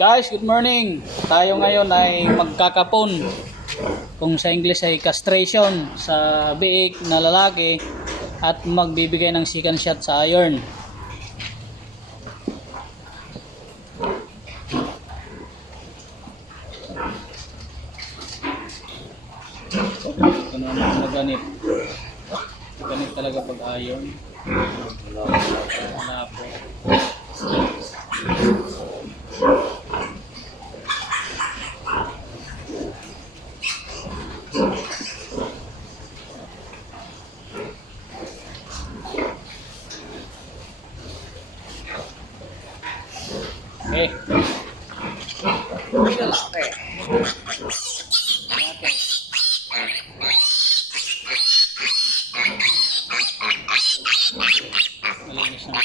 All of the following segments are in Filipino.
Guys, good morning. Tayo ngayon ay magkakapon. Kung sa English ay castration sa biik na lalaki at magbibigay ng second shot sa iron. Ito naman maganit. Maganit talaga pag iron. Wala po. Okay. Malinis na.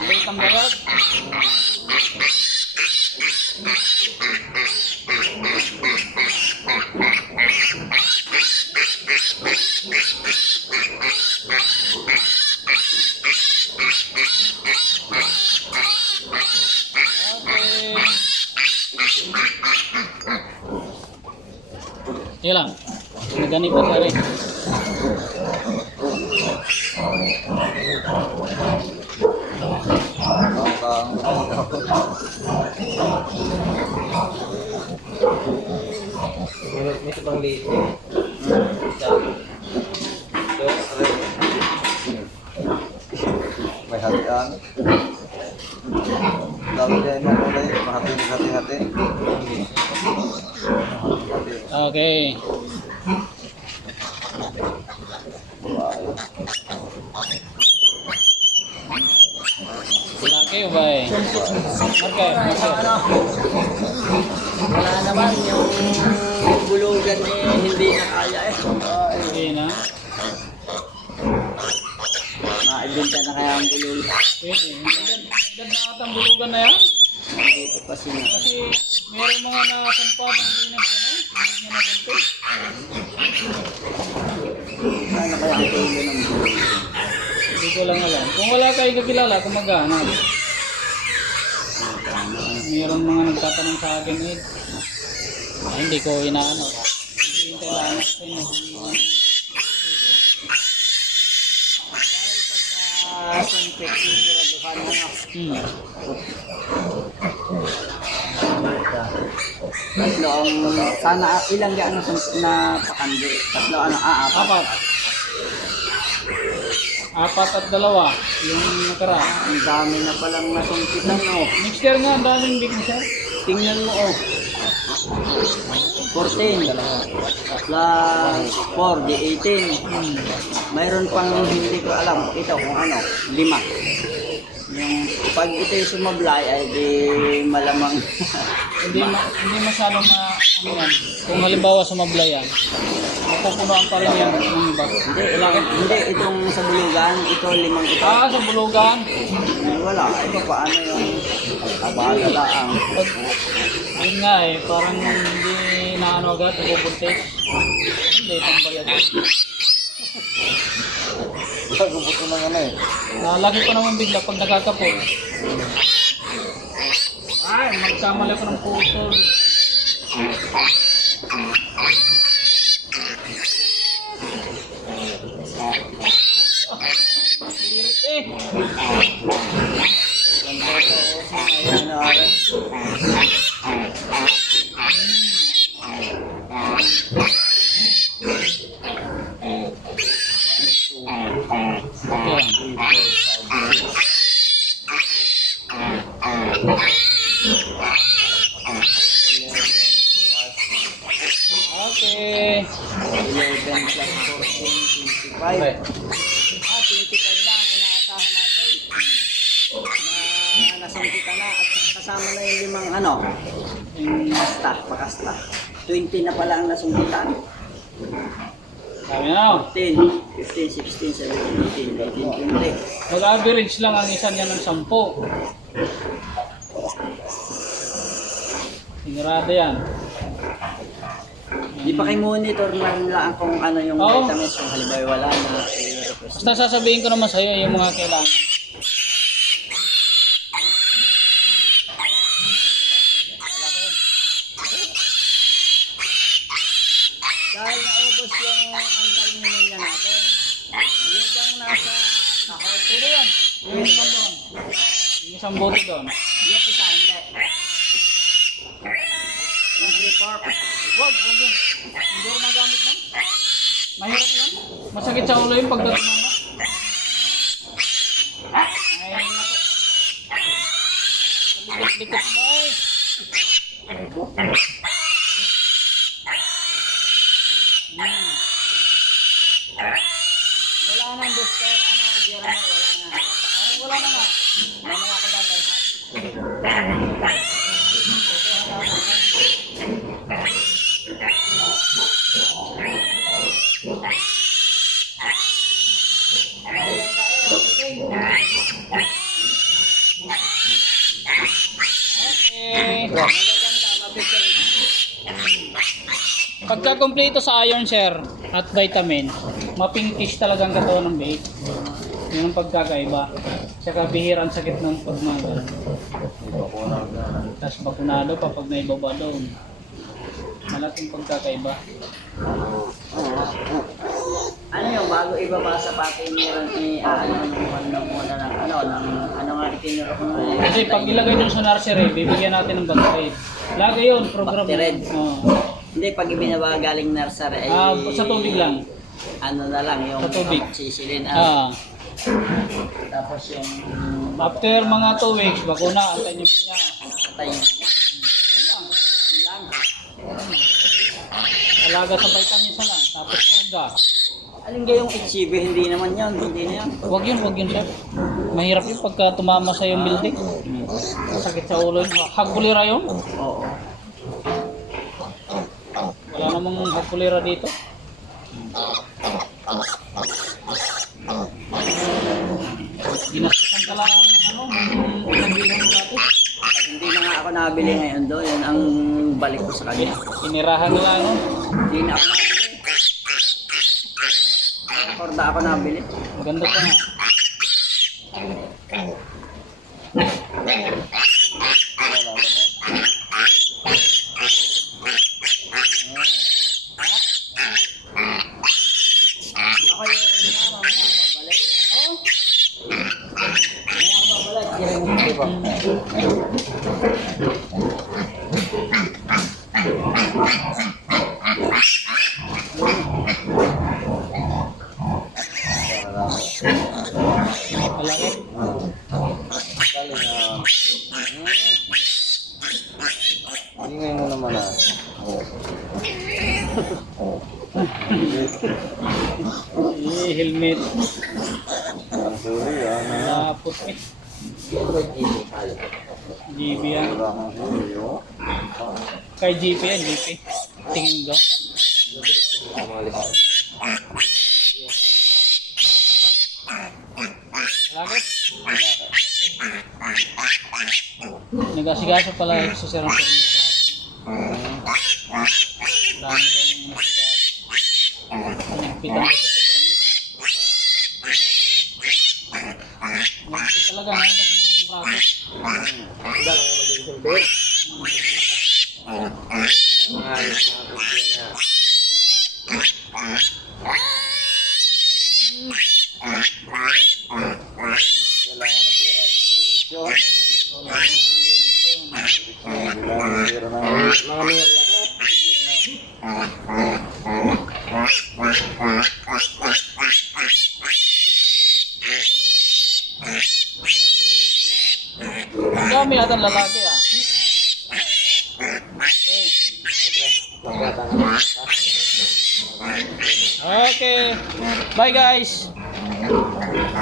Balik ang bayad. Sige lang. Naganip pa rin. May pang liit. May hatian. Dami din mo kulay, mahati-hati. Okay. Laki o ba eh? Marker. Wala naman yung bulugan hindi na kaya eh. Hindi na. Maibenta na kaya ang bulol. Pwede. Agad na ata ang bulugan na yan. Dito pa sila. Kasi meron mga nakasampa ng hindi na hindi niya nabunto. Ano kaya ang tulo ng bulol? Hindi ko lang alam. Kung wala kayo kakilala, kung maghanap. Meron mga nagtatanong sa akin eh. Hindi ko inaano. Hindi kailangan ko yun. Suntek siguraduhan na no. Tatlo ang sana ilang yan na pakandi. Tatlo ano apat. Apat. Apat at dalawa. Yung nakara. Ang dami na palang nasungkitan no. Next year nga, ang daming big na sir. Tingnan mo oh. 14 plus 4 di 18. Mayroon pang hindi ko alam ito kung ano 5. Yung pag ito yung sumablay ay di malamang Hindi masyadong ano yan. Kung halimbawa sumablay yan, mapupunuan pa rin yan ng iba. hindi itong sa bulugan ito 5 ito. Sa bulugan. Ay, wala ito paano yung abala laang. Yun nga eh, parang hindi na ano agad, nabubuntis. Hindi, pambayad. Gubuto na nga eh. Lagi ko naman bigla pag nakakapon. Ay, magkamali ko ng putol. Sirit eh. Okay. 11 plus 14, 25. 25 lang ang inaasahan natin. Na nasuntikan na at kasama na yung 5 ano, yung makasta. 20 na pala ang nasuntikan. Sabi na, 15, 16, 17, 18, 19, 20. mag-average lang ang isa niya ng 10. Sigurado yan. Di pa kayo monitor lang kung ano yung Oo. vitamins kung halimbawa wala na. i-request. Basta sasabihin ko naman sa'yo yung mga kailangan. Dahil naubos yung antay niya natin. Yung bang nasa kahon. Pwede yan. Yung isang doon. Yung isang bote doon. Yung isa hindi. Yung report. Wag yun. Hindi ko nagamit nun. Mahirap yun. Masakit sa ulo yung pagdating mo. Ay, naku. Likot-likot mo ay. Wala nang booster, Jeremy, wala na. Ay, wala na nga. Mamaya ako tatay. Okay. Magaganda, mapipin. Pagka kumpleto sa iron, sir, at vitamin, mapinkish talaga ang katawan ng bake. Yun ang pagkakaiba. Tsaka bihirang sakit ng pagmagal. Tapos bakunado pa pag naibaba doon. Malaking pagkakaiba. Ano yung bago ibaba sa pati meron muna ng nga itinuro ko na Kasi pag ilagay doon sa nursery, bibigyan natin ng battery. Lagi yun, program. Bacterid. Oo. Hindi, pag ibinaba galing nursery ay Sa tubig lang. ano na lang yung Sa tubig. sisilin tapos yung After mga 2 weeks, bakuna, antayin niyo niya. nakatayin niya. Yun lang. Yun lang. Alaga sa vitamins na lang. Tapos purga. Alin yung HCV? Hindi naman yan. Hindi na yan. Wag yun, sir. Mahirap yun pagka tumama sa yung building. Sakit sa ulo yun. Hagkulira yun. Oo. Wala namang hagkulira dito. Ginastusan ka lang nagbilhin natin. Pag hindi na nga ako nabili ngayon doon, yun ang balik ko sa kanya. Inirahan nila, no? Hindi na ako nabili. Korda ako nabili. Maganda pa nga. Ako yung hindi na mamaya ako babalik. Oo. Mamaya ako babalik. Hindi ba? Malaki. Ingay mo naman Helmet. Ang suri Puti. GB yan. Wala kang suri Kay GP yan, GP. Tingin ko. Malaki. Nagasigaso pala sa sirang permit sa atin. Dami daw ng nasigaso. Pinagpitan ko sa permit. Nagpit talaga ngayon kasi ng bracket. Ang dami yata ng lalaki ah. Okay. Bye guys.